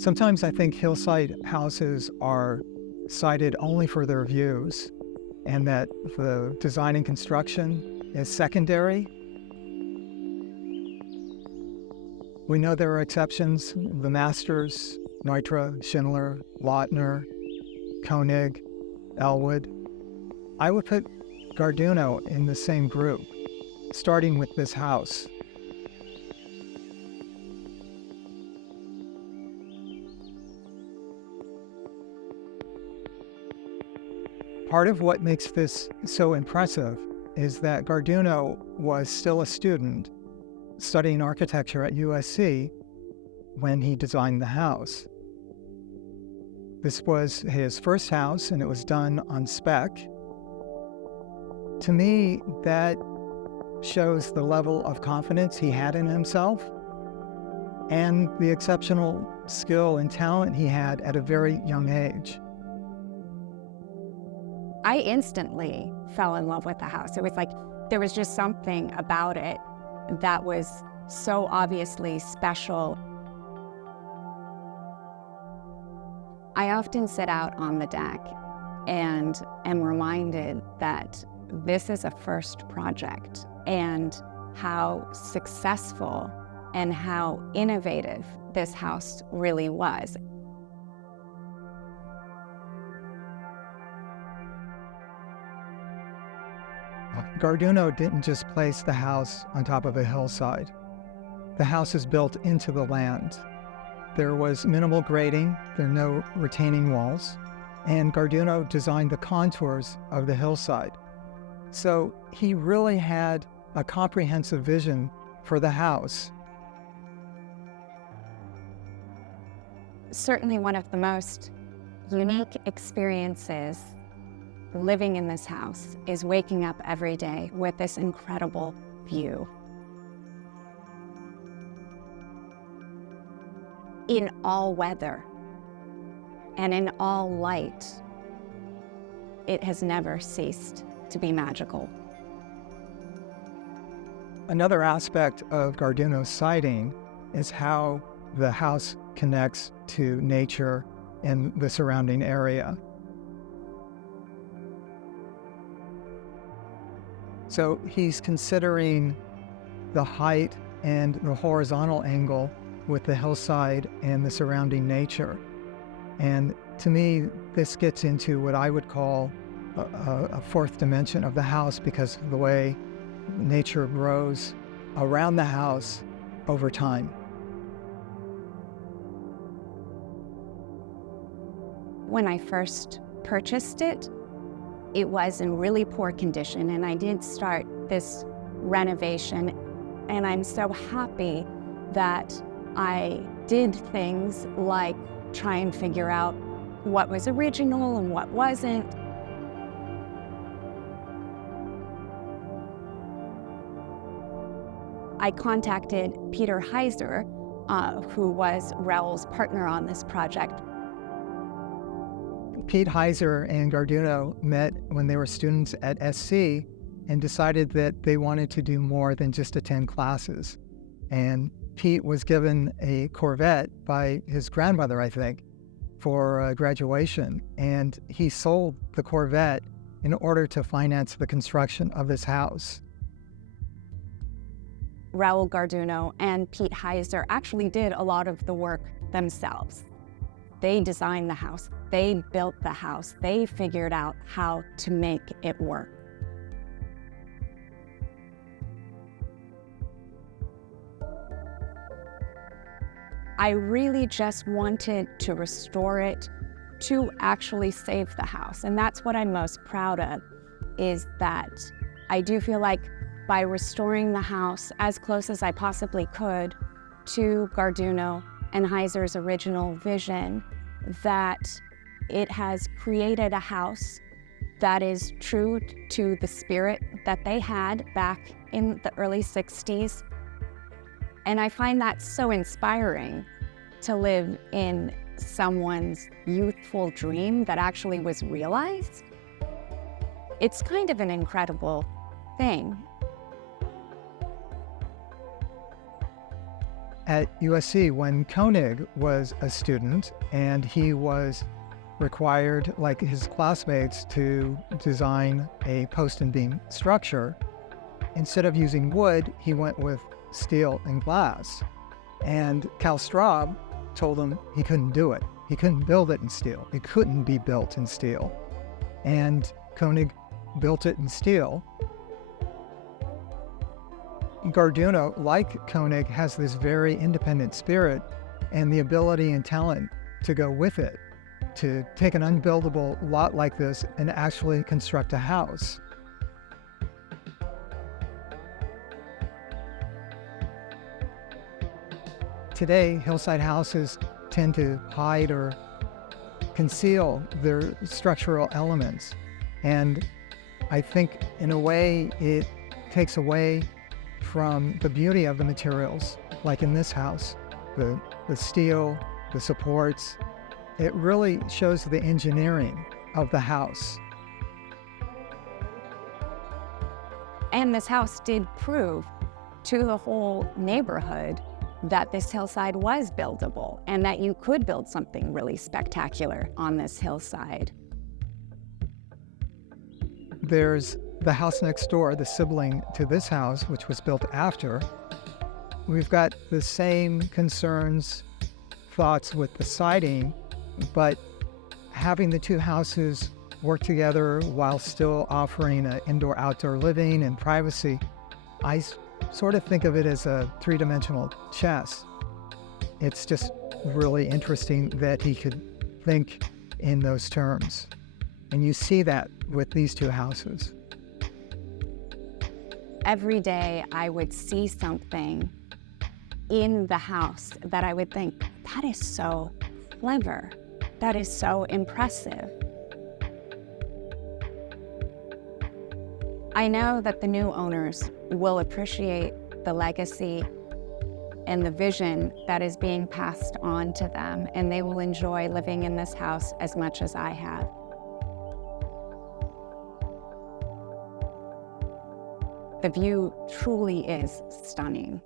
Sometimes I think hillside houses are cited only for their views, and that the design and construction is secondary. We know there are exceptions: the masters, Neutra, Schindler, Lautner, Koenig, Elwood. I would put Garduno in the same group, starting with this house. Part of what makes this so impressive is that Garduno was still a student studying architecture at USC when he designed the house. This was his first house, and it was done on spec. To me, that shows the level of confidence he had in himself and the exceptional skill and talent he had at a very young age. I instantly fell in love with the house. It was like there was just something about it that was so obviously special. I often sit out on the deck and am reminded that this is a first project, and how successful and how innovative this house really was. Garduno didn't just place the house on top of a hillside. The house is built into the land. There was minimal grading, there are no retaining walls, and Garduno designed the contours of the hillside. So he really had a comprehensive vision for the house. Certainly one of the most unique experiences living in this house is waking up every day with this incredible view. In all weather and in all light, it has never ceased to be magical. Another aspect of Garduno's siding is how the house connects to nature and the surrounding area. So he's considering the height and the horizontal angle with the hillside and the surrounding nature. And to me, this gets into what I would call a fourth dimension of the house, because of the way nature grows around the house over time. When I first purchased it, it was in really poor condition, and I did start this renovation, and I'm so happy that I did things like try and figure out what was original and what wasn't. I contacted Pierre Heiser, who was Raul's partner on this project. Pete Heiser and Garduno met when they were students at SC and decided that they wanted to do more than just attend classes. And Pete was given a Corvette by his grandmother, I think, for graduation. And he sold the Corvette in order to finance the construction of this house. Raul Garduno and Pete Heiser actually did a lot of the work themselves. They designed the house, they built the house, they figured out how to make it work. I really just wanted to restore it to actually save the house. And that's what I'm most proud of, is that I do feel like by restoring the house as close as I possibly could to Garduno and Heiser's original vision, that it has created a house that is true to the spirit that they had back in the early 60s. And I find that so inspiring, to live in someone's youthful dream that actually was realized. It's kind of an incredible thing. at USC when Koenig was a student, and he was required, like his classmates, to design a post and beam structure. Instead of using wood, he went with steel and glass. And Cal Straub told him he couldn't do it. He couldn't build it in steel. It couldn't be built in steel. And Koenig built it in steel. Garduno, like Koenig, has this very independent spirit and the ability and talent to go with it, to take an unbuildable lot like this and actually construct a house. Today, hillside houses tend to hide or conceal their structural elements. And I think, in a way, it takes away from the beauty of the materials, like in this house, the steel, the supports. It really shows the engineering of the house. And this house did prove to the whole neighborhood that this hillside was buildable and that you could build something really spectacular on this hillside. There's the house next door, the sibling to this house, which was built after. We've got the same concerns, thoughts with the siding, but having the two houses work together while still offering an indoor-outdoor living and privacy, I sort of think of it as a three-dimensional chess. It's just really interesting that he could think in those terms. And you see that with these two houses. Every day I would see something in the house that I would think, that is so clever, that is so impressive. I know that the new owners will appreciate the legacy and the vision that is being passed on to them, and they will enjoy living in this house as much as I have. The view truly is stunning.